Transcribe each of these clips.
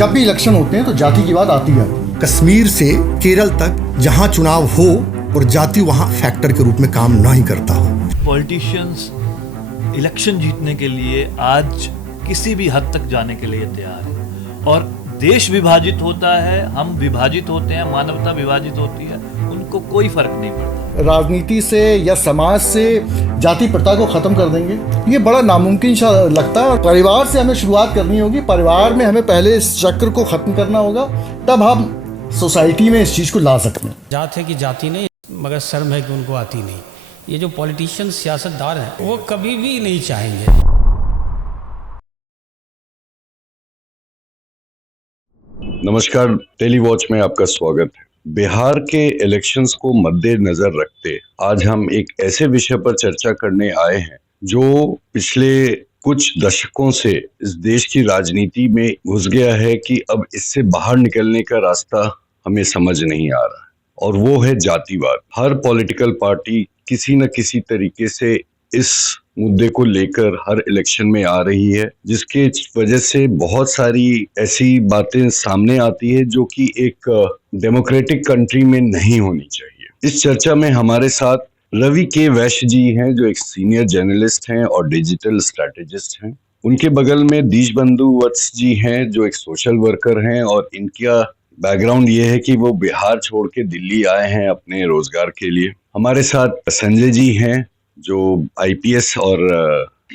जब भी इलेक्शन होते हैं तो जाति की बात आती है। कश्मीर से केरल तक जहां चुनाव हो और जाति वहां फैक्टर के रूप में काम नहीं करता हो। पॉलिटिशियंस इलेक्शन जीतने के लिए आज किसी भी हद तक जाने के लिए तैयार है और देश विभाजित होता है, हम विभाजित होते हैं, मानवता विभाजित होती है, उनको कोई फर्क नहीं पड़ता। राजनीति से या समाज से जाति प्रथा को खत्म कर देंगे, ये बड़ा नामुमकिन सा लगता है। परिवार से हमें शुरुआत करनी होगी, परिवार में हमें पहले इस चक्र को खत्म करना होगा, तब हम सोसाइटी में इस चीज़ को ला सकते हैं। जात है कि जाति नहीं, मगर शर्म है कि उनको आती नहीं। ये जो पॉलिटिशियन सियासतदार हैं वो कभी भी नहीं चाहेंगे। नमस्कार, टेली वॉच में आपका स्वागत है। बिहार के इलेक्शंस को मद्देनजर रखते आज हम एक ऐसे विषय पर चर्चा करने आए हैं जो पिछले कुछ दशकों से इस देश की राजनीति में घुस गया है कि अब इससे बाहर निकलने का रास्ता हमें समझ नहीं आ रहा है, और वो है जातिवाद। हर पॉलिटिकल पार्टी किसी न किसी तरीके से इस मुद्दे को लेकर हर इलेक्शन में आ रही है, जिसके वजह से बहुत सारी ऐसी बातें सामने आती है जो कि एक डेमोक्रेटिक कंट्री में नहीं होनी चाहिए। इस चर्चा में हमारे साथ रवि के वैश्य जी हैं, जो एक सीनियर जर्नलिस्ट हैं और डिजिटल स्ट्रैटेजिस्ट हैं। उनके बगल में दीशबंधु वत्स जी हैं, जो एक सोशल वर्कर हैं, और इनका बैकग्राउंड ये है कि वो बिहार छोड़ के दिल्ली आए हैं अपने रोजगार के लिए। हमारे साथ संजय जी हैं, जो आईपीएस और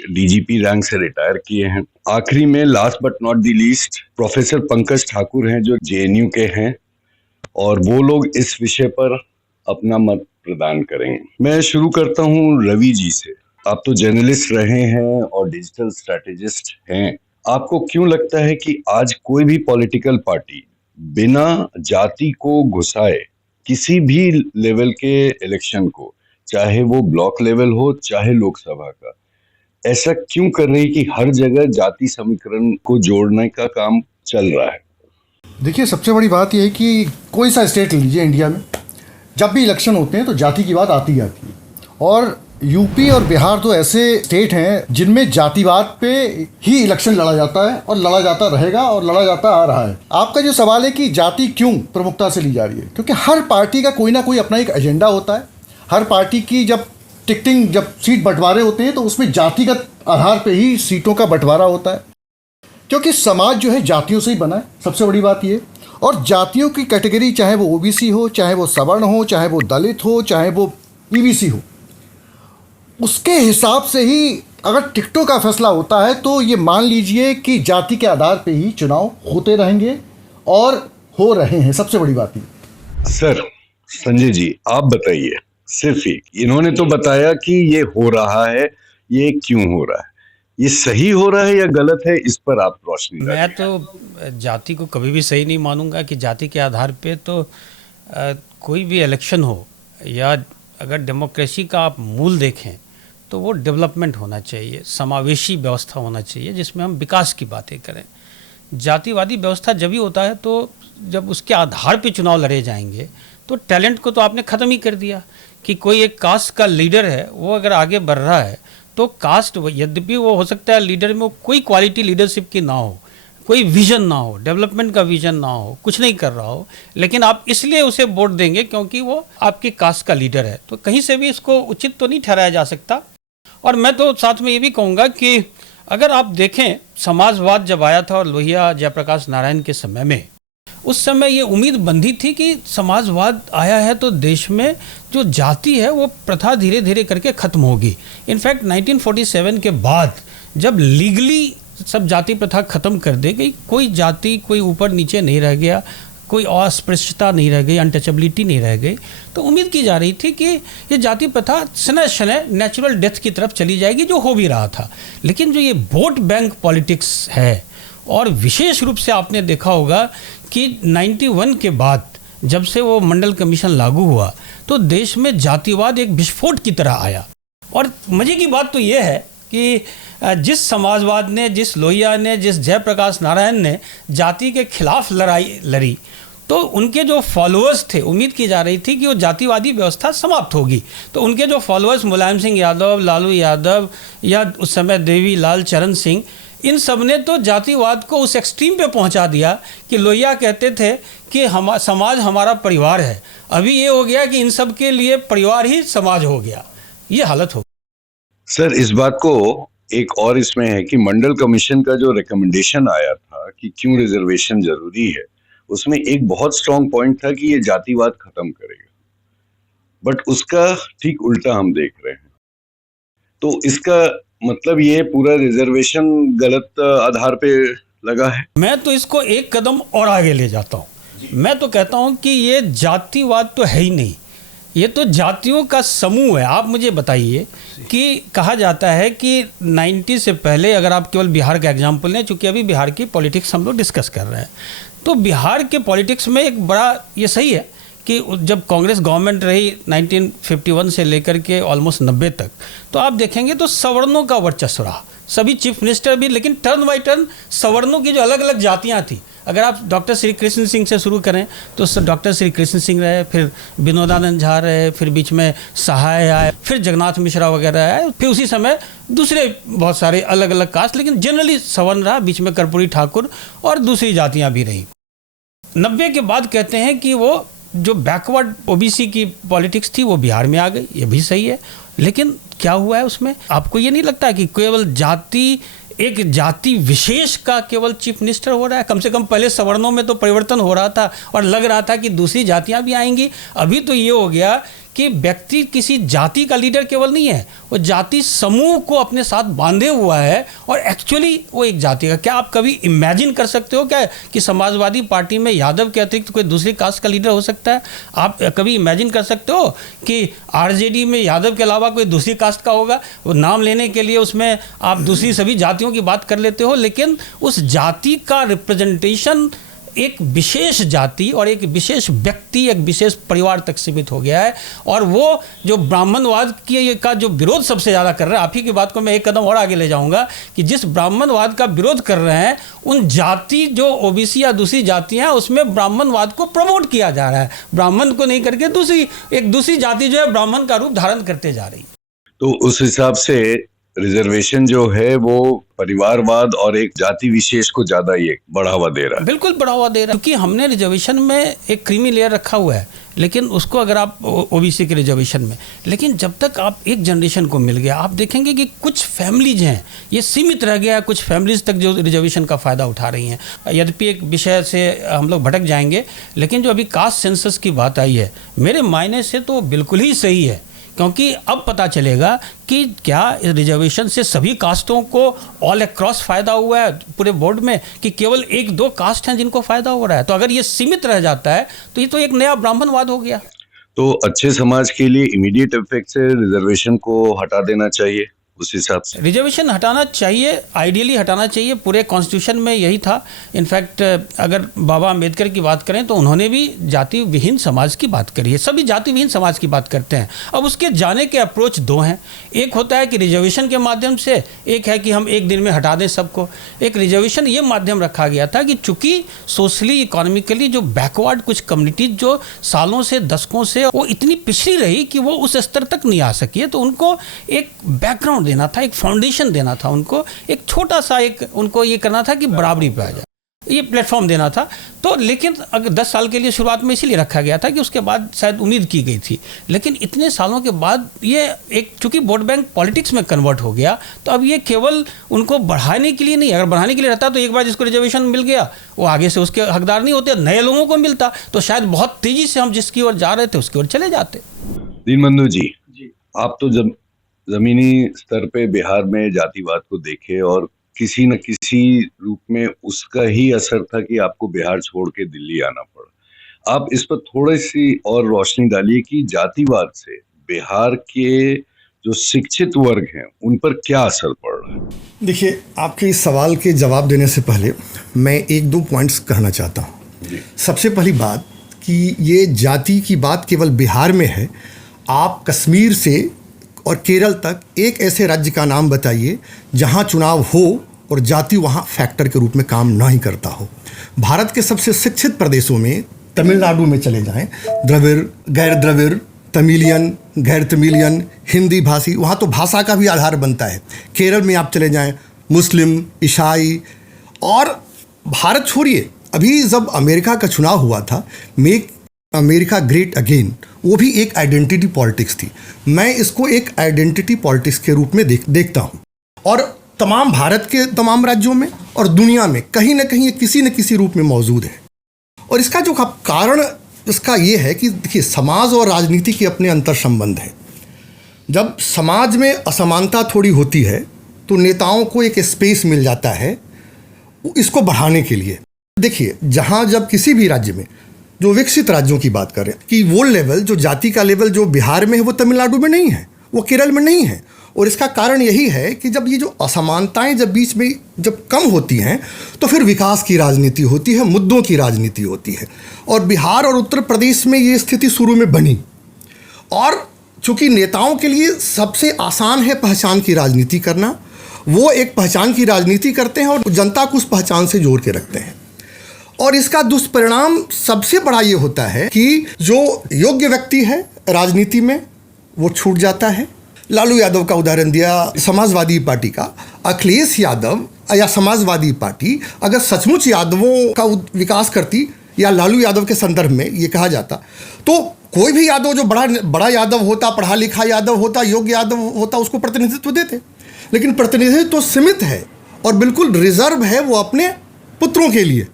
डीजीपी रैंक से रिटायर किए हैं। आखिरी में last but not the least professor Pankaj Thakur हैं, जो जेएनयू के हैं, और वो लोग इस विषय पर अपना मत प्रदान करेंगे। मैं शुरू करता हूं रवि जी से। आप तो जर्नलिस्ट रहे हैं और डिजिटल स्ट्रैटेजिस्ट हैं, आपको क्यों लगता है कि आज कोई भी पॉलिटिकल पार्टी बिना जाति को घुसाए किसी भी लेवल के इलेक्शन को, चाहे वो ब्लॉक लेवल हो चाहे लोकसभा का, ऐसा क्यों कर रही है कि हर जगह जाति समीकरण को जोड़ने का काम चल रहा है? देखिए, सबसे बड़ी बात यह है कि कोई सा स्टेट लीजिए इंडिया में, जब भी इलेक्शन होते हैं तो जाति की बात आती है। और यूपी और बिहार तो ऐसे स्टेट हैं जिनमें जातिवाद पे ही इलेक्शन लड़ा जाता है और लड़ा जाता रहेगा और लड़ा जाता आ रहा है। आपका जो सवाल है कि जाति क्यों प्रमुखता से ली जा रही है, क्योंकि हर पार्टी का कोई ना कोई अपना एक एजेंडा होता है। हर पार्टी की जब सीट बंटवारे होते हैं तो उसमें जातिगत आधार पे ही सीटों का बंटवारा होता है, क्योंकि समाज जो है जातियों से ही बना है। सबसे बड़ी बात ये, और जातियों की कैटेगरी चाहे वो ओबीसी हो, चाहे वो सवर्ण हो, चाहे वो दलित हो, चाहे वो ईबीसी हो, उसके हिसाब से ही अगर टिकटों का फैसला होता है तो ये मान लीजिए कि जाति के आधार पे ही चुनाव होते रहेंगे और हो रहे हैं। सबसे बड़ी बात ये। सर संजय जी, आप बताइए। सिर्फ एक इन्होंने तो बताया कि ये हो रहा है, ये क्यों हो रहा है, ये सही हो रहा है या गलत है, इस पर आप रोशनी डालिए। मैं तो जाति को कभी भी सही नहीं मानूंगा कि जाति के आधार पे तो कोई भी इलेक्शन हो, या अगर डेमोक्रेसी का आप मूल देखें तो वो डेवलपमेंट होना चाहिए, समावेशी व्यवस्था होना चाहिए जिसमें हम विकास की बातें करें। जातिवादी व्यवस्था जब ही होता है तो जब उसके आधार पे चुनाव लड़े जाएंगे तो टैलेंट को तो आपने ख़त्म ही कर दिया कि कोई एक कास्ट का लीडर है, वो अगर आगे बढ़ रहा है तो कास्ट, यद्यपि वो हो सकता है लीडर में कोई क्वालिटी लीडरशिप की ना हो, कोई विजन ना हो, डेवलपमेंट का विजन ना हो, कुछ नहीं कर रहा हो, लेकिन आप इसलिए उसे वोट देंगे क्योंकि वो आपकी कास्ट का लीडर है, तो कहीं से भी इसको उचित तो नहीं ठहराया जा सकता। और मैं तो साथ में ये भी कहूँगा कि अगर आप देखें, समाजवाद जब आया था और लोहिया जयप्रकाश नारायण के समय में, उस समय ये उम्मीद बंधी थी कि समाजवाद आया है तो देश में जो जाति है वो प्रथा धीरे धीरे करके ख़त्म होगी। इनफैक्ट 1947 के बाद जब लीगली सब जाति प्रथा ख़त्म कर दी गई, कोई जाति कोई ऊपर नीचे नहीं रह गया, कोई अस्पृश्यता नहीं रह गई, अनटचेबिलिटी नहीं रह गई, तो उम्मीद की जा रही थी कि ये जाति प्रथा शनय शनय नेचुरल डेथ की तरफ चली जाएगी, जो हो भी रहा था। लेकिन जो ये वोट बैंक पॉलिटिक्स है, और विशेष रूप से आपने देखा होगा कि 91 के बाद जब से वो मंडल कमीशन लागू हुआ तो देश में जातिवाद एक विस्फोट की तरह आया। और मज़े की बात तो ये है कि जिस समाजवाद ने, जिस लोहिया ने, जिस जयप्रकाश नारायण ने जाति के खिलाफ लड़ाई लड़ी, तो उनके जो फॉलोअर्स थे, उम्मीद की जा रही थी कि वो जातिवादी व्यवस्था समाप्त होगी, तो उनके जो फॉलोअर्स मुलायम सिंह यादव, लालू यादव या उस समय देवी लाल चरण सिंह, इन सब ने तो जातिवाद को उस एक्सट्रीम पे पहुंचा दिया कि लोहिया कहते थे कि समाज हमारा परिवार है। अभी ये हो गया कि इन सब के लिए परिवार ही समाज हो गया। ये हालत हो। सर, इस बात को एक और इसमें है कि मंडल कमीशन का जो रिकमेंडेशन आया था कि क्यों रिजर्वेशन जरूरी है, उसमें एक बहुत स्ट्रांग पॉइंट था कि ये जातिवाद खत्म करेगा, बट उसका ठीक उल्टा हम देख रहे हैं। तो इसका मतलब ये पूरा रिजर्वेशन गलत आधार पे लगा है। मैं तो इसको एक कदम और आगे ले जाता हूँ। मैं तो कहता हूँ कि ये जातिवाद तो है ही नहीं, ये तो जातियों का समूह है। आप मुझे बताइए कि कहा जाता है कि 90 से पहले, अगर आप केवल बिहार का एग्जाम्पल लें, चूँकि अभी बिहार की पॉलिटिक्स हम लोग डिस्कस कर रहे हैं, तो बिहार के पॉलिटिक्स में एक बड़ा ये सही है कि जब कांग्रेस गवर्नमेंट रही 1951 से लेकर के ऑलमोस्ट 90 तक, तो आप देखेंगे तो सवर्णों का वर्चस्व रहा, सभी चीफ मिनिस्टर भी, लेकिन टर्न बाई टर्न सवर्णों की जो अलग अलग जातियां थी, अगर आप डॉक्टर श्री कृष्ण सिंह से शुरू करें तो डॉक्टर श्री कृष्ण सिंह रहे, फिर विनोदानंद झा रहे, फिर बीच में सहाय आए, फिर जगन्नाथ मिश्रा वगैरह आए, फिर उसी समय दूसरे बहुत सारे अलग अलग कास्ट, लेकिन जनरली सवर्ण रहा, बीच में कर्पूरी ठाकुर और दूसरी जातियाँ भी रही। 90 के बाद कहते हैं कि वो जो बैकवर्ड ओबीसी की पॉलिटिक्स थी वो बिहार में आ गई, ये भी सही है, लेकिन क्या हुआ है उसमें? आपको ये नहीं लगता कि केवल एक जाति विशेष का केवल चीफ मिनिस्टर हो रहा है? कम से कम पहले सवर्णों में तो परिवर्तन हो रहा था और लग रहा था कि दूसरी जातियां भी आएंगी। अभी तो ये हो गया कि व्यक्ति किसी जाति का लीडर केवल नहीं है, वो जाति समूह को अपने साथ बांधे हुआ है और एक्चुअली वो एक जाति का। क्या आप कभी इमेजिन कर सकते हो क्या कि समाजवादी पार्टी में यादव के अतिरिक्त कोई दूसरी कास्ट का लीडर हो सकता है? आप कभी इमेजिन कर सकते हो कि आरजेडी में यादव के अलावा कोई दूसरी कास्ट का होगा? वो नाम लेने के लिए उसमें आप दूसरी सभी जातियों की बात कर लेते हो, लेकिन उस जाति का रिप्रेजेंटेशन एक विशेष जाति और एक विशेष व्यक्ति, एक विशेष परिवार तक सीमित हो गया है। और वो जो ब्राह्मणवाद का जो विरोध सबसे ज़्यादा कर रहा है, आप ही की बात को मैं एक कदम और आगे ले जाऊंगा कि जिस ब्राह्मणवाद का विरोध कर रहे हैं, उन जाति जो ओबीसी या दूसरी जातियां, उसमें ब्राह्मणवाद को प्रमोट किया जा रहा है, ब्राह्मण को नहीं करके एक दूसरी जाति जो है ब्राह्मण का रूप धारण करते जा रही है। तो उस हिसाब से रिजर्वेशन जो है वो परिवारवाद और एक जाति विशेष को ज्यादा ये बढ़ावा दे रहा है। बिल्कुल बढ़ावा दे रहा है, क्योंकि हमने रिजर्वेशन में एक क्रीमी लेयर रखा हुआ है, लेकिन उसको अगर आप ओबीसी के रिजर्वेशन में, लेकिन जब तक आप एक जनरेशन को मिल गया, आप देखेंगे कि कुछ फैमिलीज हैं, ये सीमित रह गया है कुछ फैमिलीज तक जो रिजर्वेशन का फ़ायदा उठा रही हैं। यद्यपि एक विषय से हम लोग भटक जाएंगे, लेकिन जो अभी कास्ट सेंसस की बात आई है, मेरे मायने से तो बिल्कुल ही सही है, क्योंकि अब पता चलेगा कि क्या रिजर्वेशन से सभी कास्टों को ऑल अक्रॉस फ़ायदा हुआ है पूरे बोर्ड में, कि केवल एक दो कास्ट हैं जिनको फ़ायदा हो रहा है। तो अगर ये सीमित रह जाता है तो ये तो एक नया ब्राह्मणवाद हो गया। तो अच्छे समाज के लिए इमीडिएट इफेक्ट से रिजर्वेशन को हटा देना चाहिए, उस हिसाब से रिजर्वेशन हटाना चाहिए, आइडियली हटाना चाहिए। पूरे कॉन्स्टिट्यूशन में यही था। इनफैक्ट अगर बाबा अम्बेडकर की बात करें तो उन्होंने भी जाति विहीन समाज की बात करी है, सभी जाति विहीन समाज की बात करते हैं। अब उसके जाने के अप्रोच दो हैं, एक होता है कि रिजर्वेशन के माध्यम से, एक है कि हम एक दिन में हटा दें सबको। एक रिजर्वेशन ये माध्यम रखा गया था कि चूंकि सोशली इकोनॉमिकली जो बैकवर्ड कुछ कम्युनिटीज जो सालों से दशकों से वो इतनी पिछड़ी रही कि वो उस स्तर तक नहीं आ सकी है, तो उनको एक बैकग्राउंड देना था, एक फाउंडेशन देना था, उनको एक छोटा सा उनको ये करना था कि बराबरी पे आ जाए, ये प्लेटफॉर्म देना था। तो लेकिन अगर 10 साल के लिए शुरुआत में इसीलिए रखा गया था कि उसके बाद शायद उम्मीद की गई थी, लेकिन इतने सालों के बाद ये एक चूंकि वोट बैंक पॉलिटिक्स में कन्वर्ट हो गया, तो अब ये केवल उनको बढ़ाने के लिए नहीं, अगर बढ़ाने के लिए रहता तो एक बार जिसको रिजर्वेशन मिल गया वो आगे से उसके हकदार नहीं होते, नए लोगों को मिलता, तो शायद बहुत तेजी से हम जिसकी ओर जा रहे थे उसकी ओर चले जाते। दीनबंधु जी, आप तो जब जमीनी स्तर पे बिहार में जातिवाद को देखे और किसी न किसी रूप में उसका ही असर था कि आपको बिहार छोड़ के दिल्ली आना पड़ा। आप इस पर थोड़ी सी और रोशनी डालिए कि जातिवाद से बिहार के जो शिक्षित वर्ग हैं उन पर क्या असर पड़ रहा है। देखिए, आपके इस सवाल के जवाब देने से पहले मैं एक दो पॉइंट्स कहना चाहता हूँ। सबसे पहली बात कि ये जाति की बात केवल बिहार में है। आप कश्मीर से और केरल तक एक ऐसे राज्य का नाम बताइए जहां चुनाव हो और जाति वहां फैक्टर के रूप में काम नहीं करता हो। भारत के सबसे शिक्षित प्रदेशों में तमिलनाडु में चले जाएं, द्रविड़, गैर द्रविड़, तमिलियन, गैर तमिलियन, हिंदी भाषी, वहाँ तो भाषा का भी आधार बनता है। केरल में आप चले जाएं मुस्लिम, ईसाई। और भारत छोड़िए, अभी जब अमेरिका का चुनाव हुआ था, मेक अमेरिका ग्रेट अगेन, वो भी एक आइडेंटिटी पॉलिटिक्स थी। मैं इसको एक आइडेंटिटी पॉलिटिक्स के रूप में देखता हूँ। और तमाम भारत के तमाम राज्यों में और दुनिया में कहीं ना कहीं किसी न किसी रूप में मौजूद है। और इसका जो कारण इसका ये है कि देखिए, समाज और राजनीति के अपने अंतर संबंध हैं। जब समाज में असमानता थोड़ी होती है तो नेताओं को एक स्पेस मिल जाता है इसको बढ़ाने के लिए। देखिए, जहाँ जब किसी भी राज्य में, जो विकसित राज्यों की बात करें, कि वो लेवल, जो जाति का लेवल जो बिहार में है वो तमिलनाडु में नहीं है, वो केरल में नहीं है। और इसका कारण यही है कि जब ये जो असमानताएं जब बीच में जब कम होती हैं तो फिर विकास की राजनीति होती है, मुद्दों की राजनीति होती है। और बिहार और उत्तर प्रदेश में ये स्थिति शुरू में बनी। और चूंकि नेताओं के लिए सबसे आसान है पहचान की राजनीति करना, वो एक पहचान की राजनीति करते हैं और जनता को उस पहचान से जोड़ के रखते हैं। और इसका दुष्परिणाम सबसे बड़ा ये होता है कि जो योग्य व्यक्ति है राजनीति में वो छूट जाता है। लालू यादव का उदाहरण दिया, समाजवादी पार्टी का। अखिलेश यादव या समाजवादी पार्टी अगर सचमुच यादवों का विकास करती, या लालू यादव के संदर्भ में ये कहा जाता, तो कोई भी यादव जो बड़ा यादव होता, पढ़ा लिखा यादव होता, योग्य यादव होता, उसको प्रतिनिधित्व देते। लेकिन प्रतिनिधित्व तो सीमित है और बिल्कुल रिजर्व है वो अपने पुत्रों के लिए।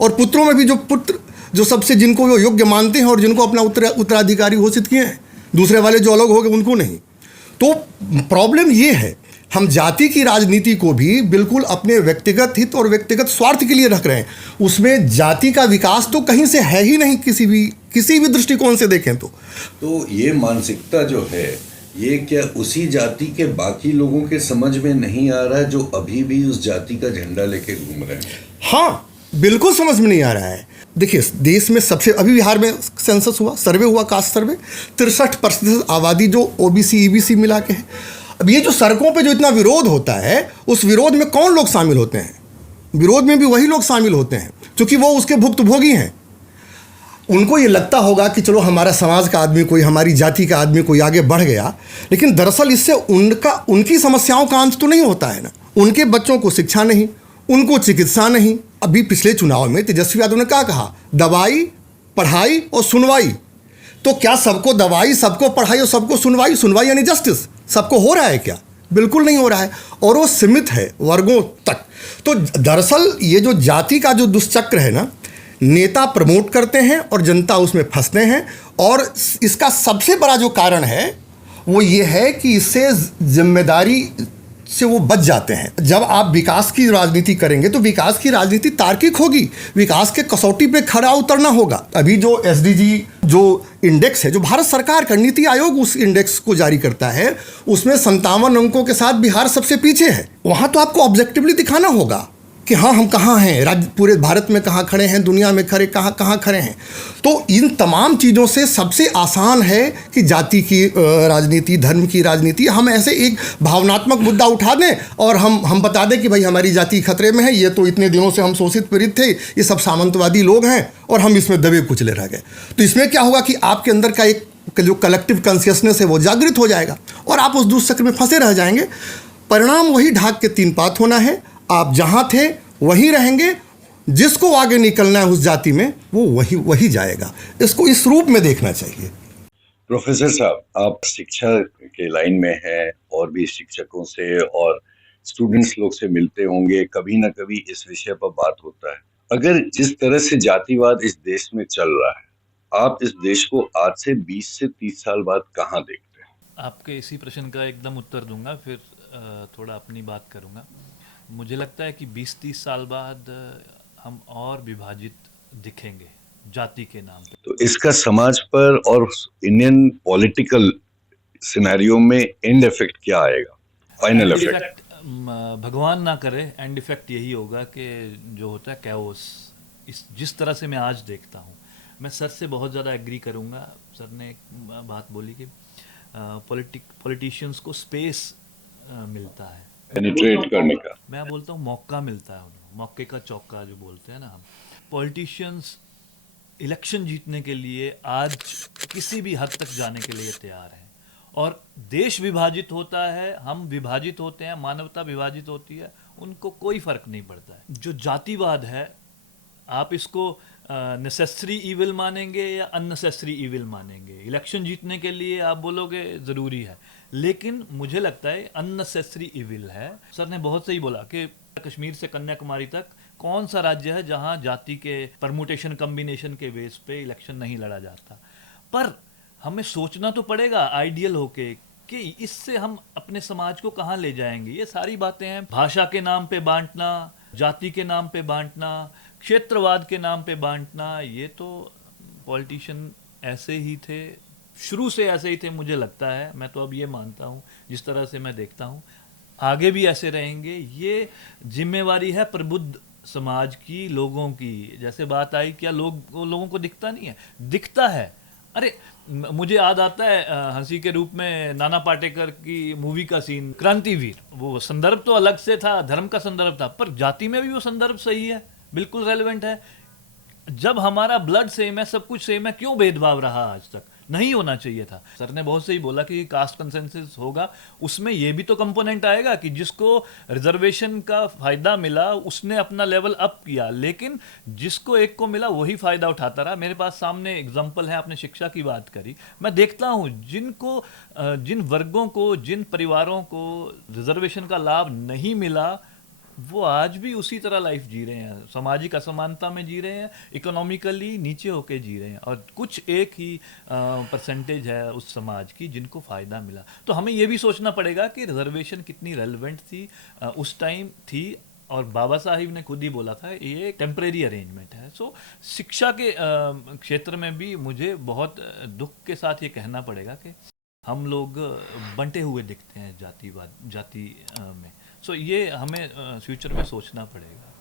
और पुत्रों में भी जो पुत्र जो सबसे जिनको वो योग्य मानते हैं और जिनको अपना उत्तराधिकारी घोषित किए हैं, दूसरे वाले जो अलग हो गए उनको नहीं। तो प्रॉब्लम ये है, हम जाति की राजनीति को भी बिल्कुल अपने व्यक्तिगत हित और व्यक्तिगत स्वार्थ के लिए रख रहे हैं। उसमें जाति का विकास तो कहीं से है ही नहीं, किसी भी दृष्टिकोण से देखें तो ये मानसिकता जो है, ये क्या उसी जाति के बाकी लोगों के समझ में नहीं आ रहा है जो अभी भी उस जाति का झंडा लेके घूम रहे हैं? हाँ, बिल्कुल समझ में नहीं आ रहा है। देखिए, देश में सबसे, अभी बिहार में सेंसस हुआ, सर्वे हुआ, कास्ट सर्वे, 63% आबादी जो ओबीसी ईबीसी मिला के है। अब ये जो सड़कों पे जो इतना विरोध होता है, उस विरोध में कौन लोग शामिल होते हैं? विरोध में भी वही लोग शामिल होते हैं क्योंकि वो उसके भुक्तभोगी हैं। उनको ये लगता होगा कि चलो हमारा समाज का आदमी कोई, हमारी जाति का आदमी कोई आगे बढ़ गया, लेकिन दरअसल इससे उनकी समस्याओं का अंत तो नहीं होता है ना। उनके बच्चों को शिक्षा नहीं, उनको चिकित्सा नहीं। अभी पिछले चुनाव में तेजस्वी यादव ने क्या कहा? दवाई, पढ़ाई और सुनवाई। तो क्या सबको दवाई, सबको पढ़ाई और सबको सुनवाई, सुनवाई यानी जस्टिस, सबको हो रहा है क्या? बिल्कुल नहीं हो रहा है। और वो सीमित है वर्गों तक। तो दरअसल ये जो जाति का जो दुष्चक्र है ना, नेता प्रमोट करते हैं और जनता उसमें फंसते हैं। और इसका सबसे बड़ा जो कारण है वो ये है कि इससे जिम्मेदारी से वो बच जाते हैं। जब आप विकास की राजनीति करेंगे तो विकास की राजनीति तार्किक होगी, विकास के कसौटी पे खड़ा उतरना होगा। अभी जो एसडीजी जो इंडेक्स है, जो भारत सरकार का नीति आयोग उस इंडेक्स को जारी करता है, उसमें 57 अंकों के साथ बिहार सबसे पीछे है। वहाँ तो आपको ऑब्जेक्टिवली दिखाना होगा कि हाँ, हम कहाँ हैं, राज्य पूरे भारत में कहाँ खड़े हैं, दुनिया में कहाँ खड़े हैं। तो इन तमाम चीज़ों से सबसे आसान है कि जाति की राजनीति, धर्म की राजनीति, हम ऐसे एक भावनात्मक मुद्दा उठा दें और हम बता दें कि भाई हमारी जाति खतरे में है, ये तो इतने दिनों से हम शोषित पीड़ित थे, ये सब सामंतवादी लोग हैं और हम इसमें दबे कुचले रह गए। तो इसमें क्या होगा कि आपके अंदर का एक जो कलेक्टिव कॉन्शियसनेस है वो जागृत हो जाएगा और आप उस दुष्चक्र में फंसे रह जाएंगे। परिणाम वही ढाक के तीन पात होना है। आप जहाँ थे वहीं रहेंगे, जिसको आगे निकलना है उस जाति में वो वही जाएगा। इसको इस रूप में देखना चाहिए। प्रोफेसर साहब, आप शिक्षा के लाइन में हैं और भी शिक्षकों से और स्टूडेंट्स लोग से मिलते होंगे, कभी ना कभी इस विषय पर बात होता है। अगर जिस तरह से जातिवाद इस देश में चल रहा है, आप इस देश को आज से 20 से 30 साल बाद कहाँ देखते हैं? आपके इसी प्रश्न का एकदम उत्तर दूंगा, फिर थोड़ा अपनी बात करूंगा। मुझे लगता है कि 20-30 साल बाद हम और विभाजित दिखेंगे जाति के नाम पे। तो इसका समाज पर और इंडियन पॉलिटिकल सिनेरियो में एंड इफेक्ट क्या आएगा, फाइनल इफेक्ट? भगवान ना करे, एंड इफेक्ट यही होगा कि जो होता है कैओस, जिस तरह से मैं आज देखता हूँ। मैं सर से बहुत ज़्यादा एग्री करूँगा। सर ने एक बात बोली कि पॉलिटिशियंस को स्पेस मिलता है पेनिट्रेट करने का। मैं बोलता हूँ मौका मिलता है उन्हें, मौके का चौका जो बोलते हैं ना हम। पॉलिटिशियंस इलेक्शन जीतने के लिए आज किसी भी हद तक जाने के लिए तैयार हैं। और देश विभाजित होता है, हम विभाजित होते हैं, मानवता विभाजित होती है उनको कोई फर्क नहीं पड़ता है। जो जातिवाद है, आप इसको नेसेसरी ईविल मानेंगे या अननेसेसरी ईविल मानेंगे। इलेक्शन जीतने के लिए आप बोलोगे ज़रूरी है, लेकिन मुझे लगता है अननेसेसरी ईविल है। सर ने बहुत सही बोला कि कश्मीर से कन्याकुमारी तक कौन सा राज्य है जहां जाति के परमुटेशन कम्बिनेशन के बेस पे इलेक्शन नहीं लड़ा जाता। पर हमें सोचना तो पड़ेगा आइडियल होके कि इससे हम अपने समाज को कहाँ ले जाएंगे। ये सारी बातें हैं, भाषा के नाम पे बांटना, जाति के नाम पे बांटना, क्षेत्रवाद के नाम पे बांटना, ये तो पॉलिटिशियन ऐसे ही थे, शुरू से ऐसे ही थे मुझे लगता है। मैं तो अब ये मानता हूँ, जिस तरह से मैं देखता हूँ, आगे भी ऐसे रहेंगे। ये जिम्मेवारी है प्रबुद्ध समाज की, लोगों की। जैसे बात आई, क्या लोगों को दिखता नहीं है? दिखता है। अरे मुझे याद आता है हंसी के रूप में नाना पाटेकर की मूवी का सीन क्रांतिवीर। वो संदर्भ तो अलग से था, धर्म का संदर्भ था, पर जाति में भी वो संदर्भ सही है, बिल्कुल रेलेवेंट है। जब हमारा ब्लड सेम है, सब कुछ सेम है, क्यों भेदभाव रहा आज तक? नहीं होना चाहिए था। सर ने बहुत सही बोला कि कास्ट कंसेंसस होगा, उसमें ये भी तो कंपोनेंट आएगा कि जिसको रिजर्वेशन का फायदा मिला उसने अपना लेवल अप किया, लेकिन जिसको एक को मिला वही फायदा उठाता रहा। मेरे पास सामने एग्जांपल है, आपने शिक्षा की बात करी, मैं देखता हूँ जिन वर्गों को, जिन परिवारों को रिजर्वेशन का लाभ नहीं मिला, वो आज भी उसी तरह लाइफ जी रहे हैं, सामाजिक असमानता में जी रहे हैं, इकोनॉमिकली नीचे होके जी रहे हैं, और कुछ एक ही परसेंटेज है उस समाज की जिनको फ़ायदा मिला। तो हमें ये भी सोचना पड़ेगा कि रिजर्वेशन कितनी रेलेवेंट थी, उस टाइम थी, और बाबा साहिब ने खुद ही बोला था ये टेम्परेरी अरेंजमेंट है। सो शिक्षा के क्षेत्र में भी मुझे बहुत दुख के साथ ये कहना पड़ेगा कि हम लोग बंटे हुए दिखते हैं जाति में। सो ये हमें फ्यूचर में सोचना पड़ेगा।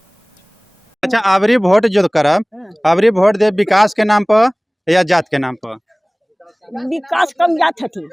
अच्छा, आवरी वोट जो करब, आवरी वोट दे विकास के नाम पर या जात के नाम पर? विकास कम जात हथी।